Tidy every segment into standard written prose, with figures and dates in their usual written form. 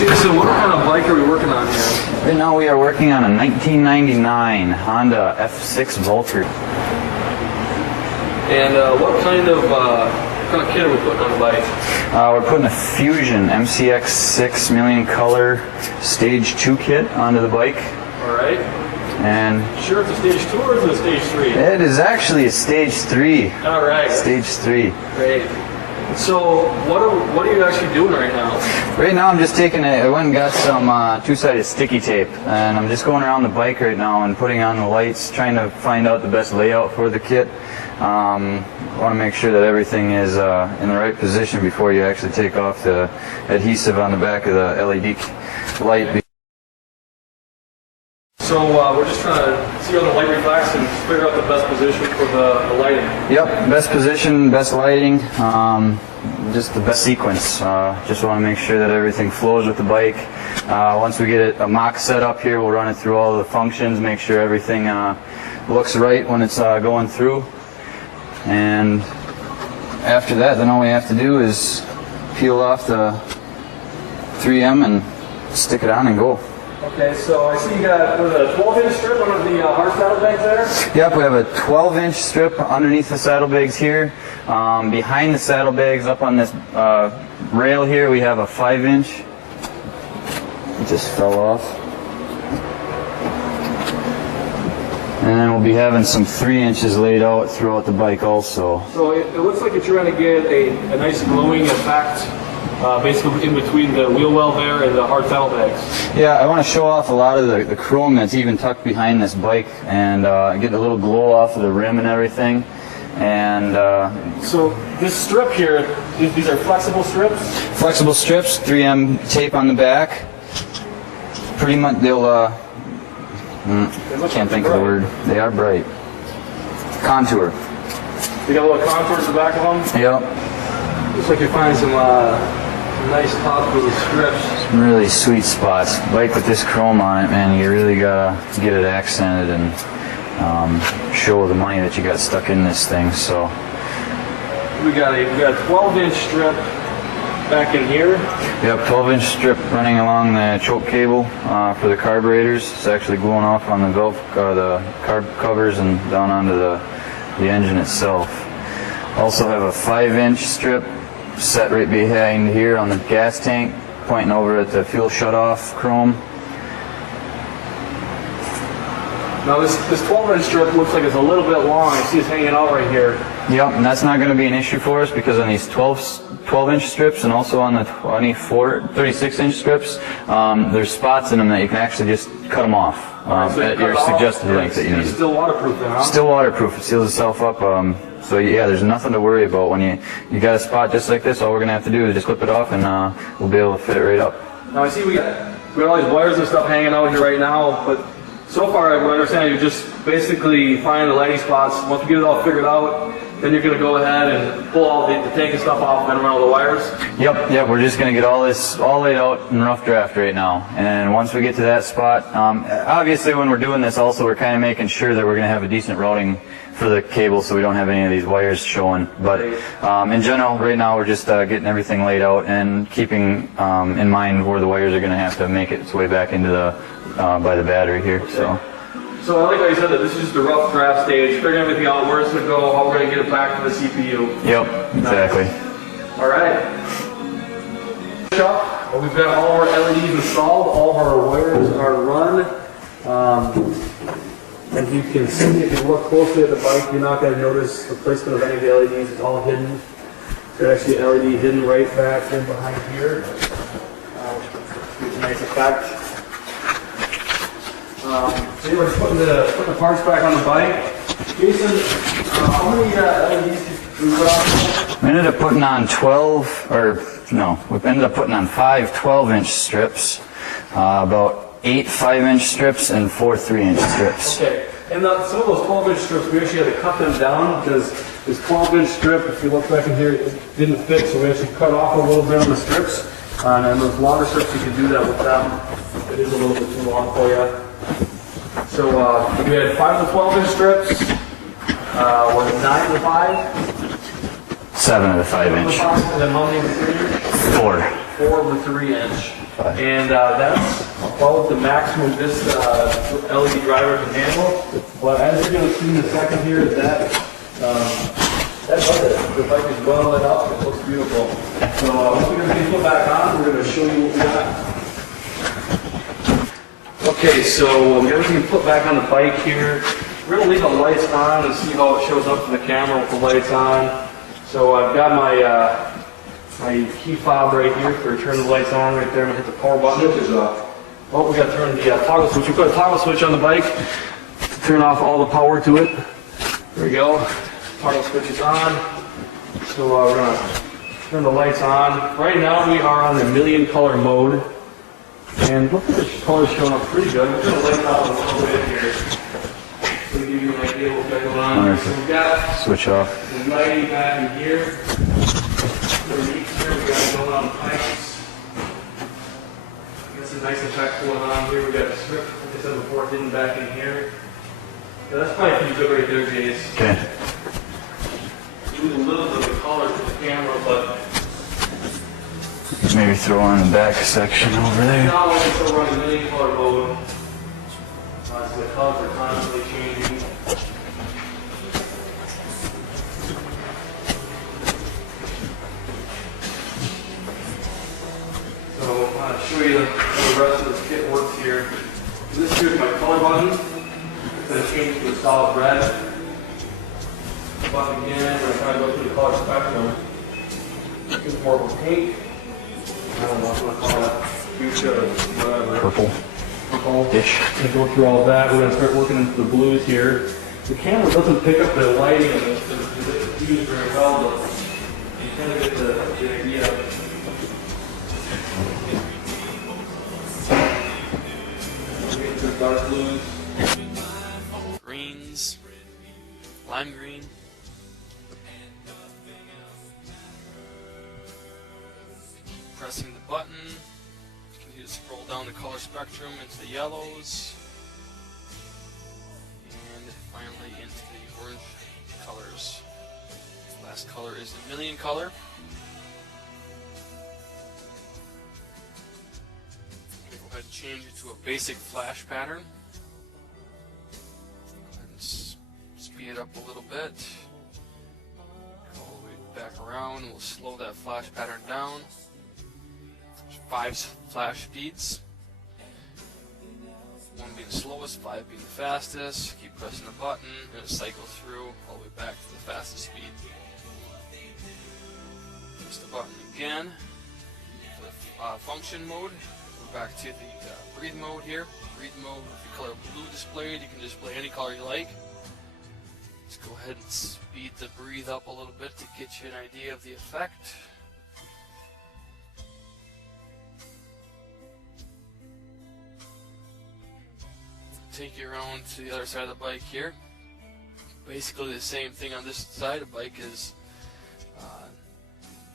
Jason, what kind of bike are we working on here? Right now we are working on a 1999 Honda F6 Valkyrie. And what kind of kit are we putting on the bike? We're putting a Fusion MCX 6 million color Stage 2 kit onto the bike. All right. And sure it's a Stage 2 or is it a Stage 3? It is actually a Stage 3. All right. Stage 3. Great. So what are you actually doing right now? Right now I'm just taking I went and got some two-sided sticky tape, and I'm just going around the bike right now and putting on the lights, trying to find out the best layout for the kit. I want to make sure that everything is in the right position before you actually take off the adhesive on the back of the LED light. So we're just trying to see how the light reflects and figure out the best position for the lighting. Yep, best position, best lighting, just the best sequence. Just want to make sure that everything flows with the bike. Once we get a mock set up here, we'll run it through all the functions, make sure everything looks right when it's going through. And after that, then all we have to do is peel off the 3M and stick it on and go. Okay, so I see you got a 12-inch strip under the hard saddlebags there? Yep, we have a 12-inch strip underneath the saddlebags here. Behind the saddlebags, up on this rail here, we have a 5-inch. It just fell off. And then we'll be having some 3 inches laid out throughout the bike also. So it looks like you're trying to get a nice glowing effect. Basically in between the wheel well there and the hard saddlebags. Yeah, I want to show off a lot of the chrome that's even tucked behind this bike and get a little glow off of the rim and everything. And so this strip here, these are flexible strips? Flexible strips, 3M tape on the back. Pretty much they'll, can't think of the word. They are bright. Contour. You got a little contour at the back of them? Yep. Looks like you're finding some nice spots with the strips. Some really sweet spots. Bike with this chrome on it, man, you really gotta get it accented and show the money that you got stuck in this thing. So we got a 12-inch strip back in here. Yep, 12-inch strip running along the choke cable for the carburetors. It's actually going off on the the carb covers and down onto the engine itself. Also have a 5-inch strip set right behind here on the gas tank, pointing over at the fuel shutoff chrome. Now this 12-inch strip looks like it's a little bit long. I see it's hanging out right here. Yep, and that's not going to be an issue for us because on these 12-inch strips and also on the 36-inch strips, there's spots in them that you can actually just cut them off at your suggested length that you need. It's still waterproof then, huh? Still waterproof. It seals itself up. So yeah, there's nothing to worry about when you got a spot just like this. All we're gonna have to do is just clip it off, and we'll be able to fit it right up. Now I see we got all these wires and stuff hanging out here right now, but so far I understand you just basically find the lighting spots. Once we get it all figured out, then you're gonna go ahead and pull all the tank and stuff off and then run all the wires. Yep. We're just gonna get all this all laid out in rough draft right now, and once we get to that spot, obviously when we're doing this, also we're kind of making sure that we're gonna have a decent routing for the cable so we don't have any of these wires showing. But in general, right now we're just getting everything laid out and keeping in mind where the wires are going to have to make its way back into the by the battery here. Okay. So I like how you said that this is just a rough draft stage, figuring everything out, where it's going to go, how we're going to get it back to the CPU. Yep, exactly. Nice. All right. We've got all our LEDs installed, all of our wires are run. And you can see, if you look closely at the bike, you're not going to notice the placement of any of the LEDs. It's all hidden. There's actually an LED hidden right back in behind here, which gives a nice effect. So we're just putting the parts back on the bike. Jason, how many LEDs did we put on? We ended up putting on 5 12-inch strips, about 8 5-inch strips and 4 3-inch strips. Okay, and some of those 12-inch strips, we actually had to cut them down because this 12-inch strip, if you look back in here, it didn't fit, so we actually cut off a little bit on the strips. And those longer strips, you can do that with them. It is a little bit too long for you. So we had 5 of the 12-inch strips. Was it 9 of the 5? 7 of the 5-inch. And then how many of the 3-inch? 4. 4 of the 3-inch. 5. And that's about the maximum this LED driver can handle. But as you're going to see in a second here, that does it. The bike is well lit up. It looks beautiful. So once we get these put back on, we're going to show you what we got. Okay, so we got everything put back on the bike here. We're going to leave the lights on and see how it shows up in the camera with the lights on. So I've got my key fob right here for turning the lights on right there. I'm going to hit the power button. Oh, we got to turn the toggle switch. We put a toggle switch on the bike to turn off all the power to it. There we go. Toggle switch is on. So we're going to turn the lights on. Right now we are on the million color mode. And look at the colors showing up pretty good. We're going to light it out a little bit here. To give you an idea what we've got going on. So we've got Switch off. the lighting back in here. Underneath here, we got going on pipes. Got some nice effect going on here. We got the strip, like I said before, hidden back in here. Yeah, that's probably pretty good right there, Jace. Okay. Lose a little bit of the color to the camera, but Maybe throw on the back section over there. now we can still run a million color mode. So the colors are constantly changing. So I want to show you how the rest of this kit works here. This here is my color button. It's going to change to a solid red. Button again, we're going to try to go through the color spectrum. It's more of a pink. I don't know what I'm going to call that. Fuchsia or whatever. Purple. Purple-ish. We're going to go through all of that. We're going to start working into the blues here. The camera doesn't pick up the lighting and the hues very well, but you kind of get the idea. Get into the dark blues. Greens, lime green. Pressing the button, you can just scroll down the color spectrum into the yellows, and finally into the orange colors. Last color is the million color. I'm going to go ahead and change it to a basic flash pattern. Go ahead and speed it up a little bit. All the way back around, we'll slow that flash pattern down. 5 flash speeds. 1 being the slowest, 5 being the fastest. Keep pressing the button and it cycles through all the way back to the fastest speed. Press the button again. For function mode, go back to the breathe mode here. Breathe mode, if you color blue displayed, you can display any color you like. Let's go ahead and speed the breathe up a little bit to get you an idea of the effect. Take you around to the other side of the bike here. Basically the same thing on this side. The bike is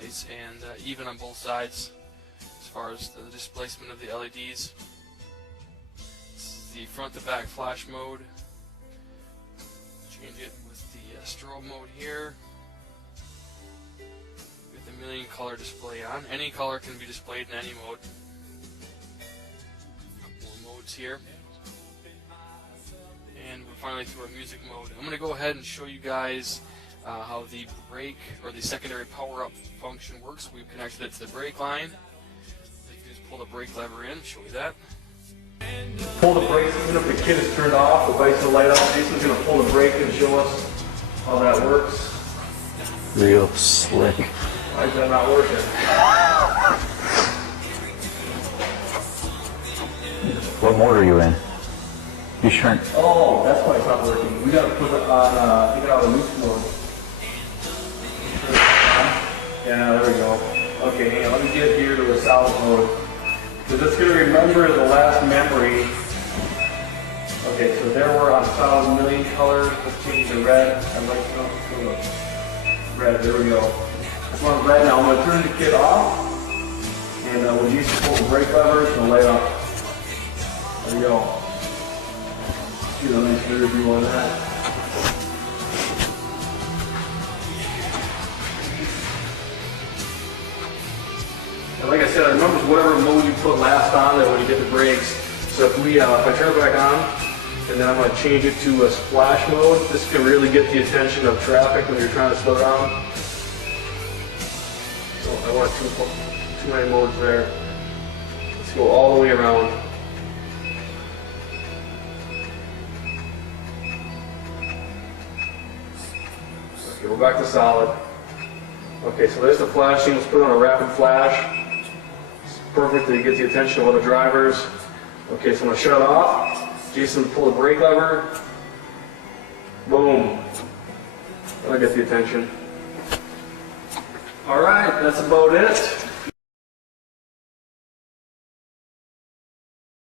nice and even on both sides as far as the displacement of the LEDs. This is the front to back flash mode. Change it with the strobe mode here. With the million color display on. Any color can be displayed in any mode. Couple more modes here. And we're finally through our music mode. I'm going to go ahead and show you guys how the brake or the secondary power-up function works. We've connected it to the brake line. So you can just pull the brake lever in, show you that. Pull the brakes, even if the kit is turned off, the bike's will light up. Jason's going to pull the brake and show us how that works. Real slick. Why is that not working? What mode are you in? You sure? Oh, that's why it's not working. We got to put it on, take it out of loose mode. Yeah, there we go. Okay, hang on, let me get here to the solid mode. Because it's going to remember the last memory. Okay, so there we're on solid million color. Let's change to red. I'd like to go to red. There we go. It's on red now. I'm going to turn the kit off. And we'll use the pull the brake levers and light up. There we go. Get a nice rear view on that. And like I said, it remembers whatever mode you put last on that when you get the brakes. So if I turn it back on, and then I'm going to change it to a splash mode, this can really get the attention of traffic when you're trying to slow down. So I want too many modes there. Let's go all the way around. Okay, we're back to solid. Okay, so there's the flashing. Let's put on a rapid flash. It's perfect to get the attention of other drivers. Okay, so I'm going to shut it off. Jason, pull the brake lever. Boom. That'll get the attention. All right, that's about it.